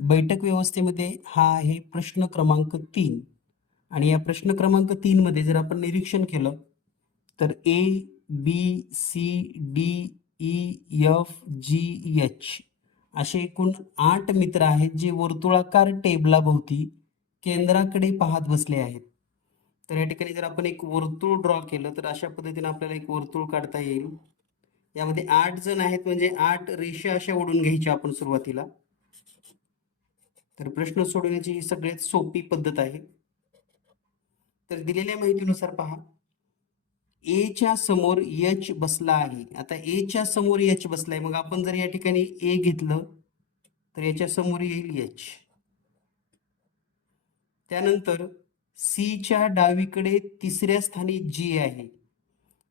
बैठक व्यवस्थेमध्ये हा आहे प्रश्न क्रमांक 3 आणि या प्रश्न क्रमांक 3 मध्ये जर आपण निरीक्षण केलं तर ए, बी, सी, डी, ई, एफ, जी, एच असे एकूण 8 मित्र आहेत जे वर्तुळाकार टेबलाभोवती केंद्राकडे पाहत बसले आहेत. तर या ठिकाणी जर आपण एक वर्तुळ ड्रॉ केलं तर अशा पद्धतीने आपल्याला एक वर्तुळ काढता येईल. यामध्ये 8 जण आहेत म्हणजे 8 रेषा अशा ओढून घ्यायच्या आपण सुरुवातीला. तर प्रश्न सोडवण्याची ही सगळ्यात सोपी पद्धत आहे. तर दिलेल्या माहितीनुसार पहा, ए च्या समोर एच बसला आहे. आता ए च्या समोर एच बसलाय, मग आपण जर या ठिकाणी ए घेतलं तर याच्या समोर येईल एच. त्यानंतर सी च्या डावीकडे तिसऱ्या स्थानी जी आहे.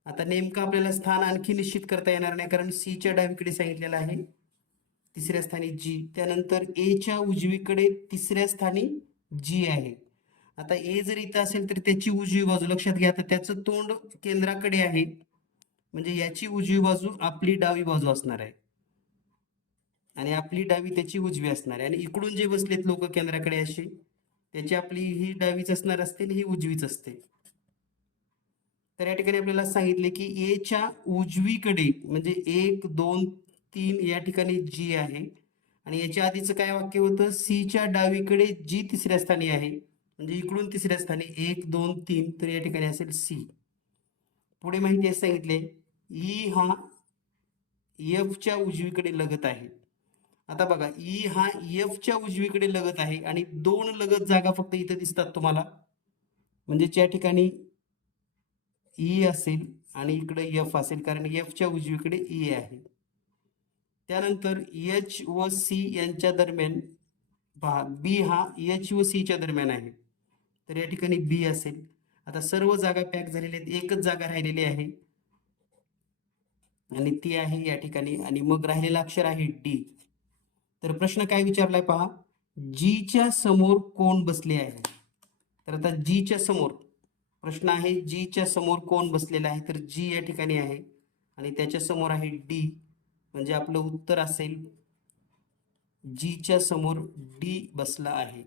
आता नेमकं आपल्याला स्थान आणखी निश्चित करता येणार नाही कारण सी च्या डावीकडे सांगितलेलं आहे तिसऱ्या स्थानी जी. त्यानंतर ए च्या उजवीकडे तिसऱ्या स्थानी जी आहे. आता ए जर इथं असेल तर त्याची उजवी बाजू लक्षात घ्या, तर त्याचं तोंड केंद्राकडे आहे म्हणजे याची उजवी बाजू आपली डावी बाजू असणार आहे आणि आपली डावी त्याची उजवी असणार आहे. आणि इकडून जे बसलेत लोक केंद्राकडे असे, त्याची आपली ही डावीच असणार असते आणि ही उजवीच असते. तर या ठिकाणी आपल्याला सांगितले की ए च्या उजवीकडे म्हणजे 1 2 3 या ठिकाणी जी आहे आणि याच्या आधीचं काय वाक्य होतं, सी च्या डावीकडे जी तिसऱ्या स्थानी आहे म्हणजे इकडून तिसऱ्या स्थानी 1 2 3, तर या ठिकाणी असेल सी. पुढे माहिती आहे सांगितले ई हा एफ च्या उजवीकडे लगत आहे. आता बघा ई हा एफ च्या उजवीकडे लगत आहे आणि 2 लगत जागा फक्त इथे दिसतात तुम्हाला, म्हणजे त्या ठिकाणी ई असेल आणि इकडे एफ असेल कारण एफ च्या उजवीकडे ई आहे. त्यानंतर एच व सी यांच्या दरम्यान पहा, बी हा एच व सी च्या दरम्यान आहे तर या ठिकाणी बी असेल. आता सर्व जागा पॅक झालेल्या आहेत, एकच जागा राहिलेली आहे आणि ती आहे या ठिकाणी आणि मग राहिलेलं अक्षर आहे डी. तर प्रश्न काय विचारलाय पहा, जी च्या समोर कोण बसले आहे. तर आता जी च्या समोर प्रश्न आहे, जी च्या समोर कोण बसलेला आहे, तर जी या ठिकाणी आहे आणि त्याच्या समोर आहे डी, म्हणजे आपलं उत्तर असेल जी च्या समोर डी बसला आहे.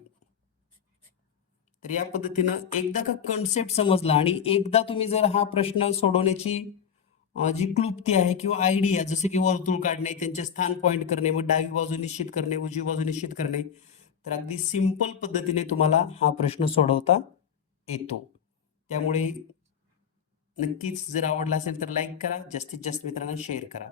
तर या पद्धतीनं एकदा का कन्सेप्ट समजला आणि एकदा तुम्ही जर हा प्रश्न सोडवण्याची जी क्लुप्ती आहे किंवा आयडिया, जसे की वर्तुळ काढणे, त्यांचे स्थान पॉइंट करणे, मग डावी बाजू निश्चित करणे, उजवी बाजू निश्चित करणे, तर अगदी सिंपल पद्धतीने तुम्हाला हा प्रश्न सोडवता येतो. त्यामुळे नक्कीच जर आवडला असेल तर लाईक करा, जास्तीत जास्त मित्रांना शेअर करा.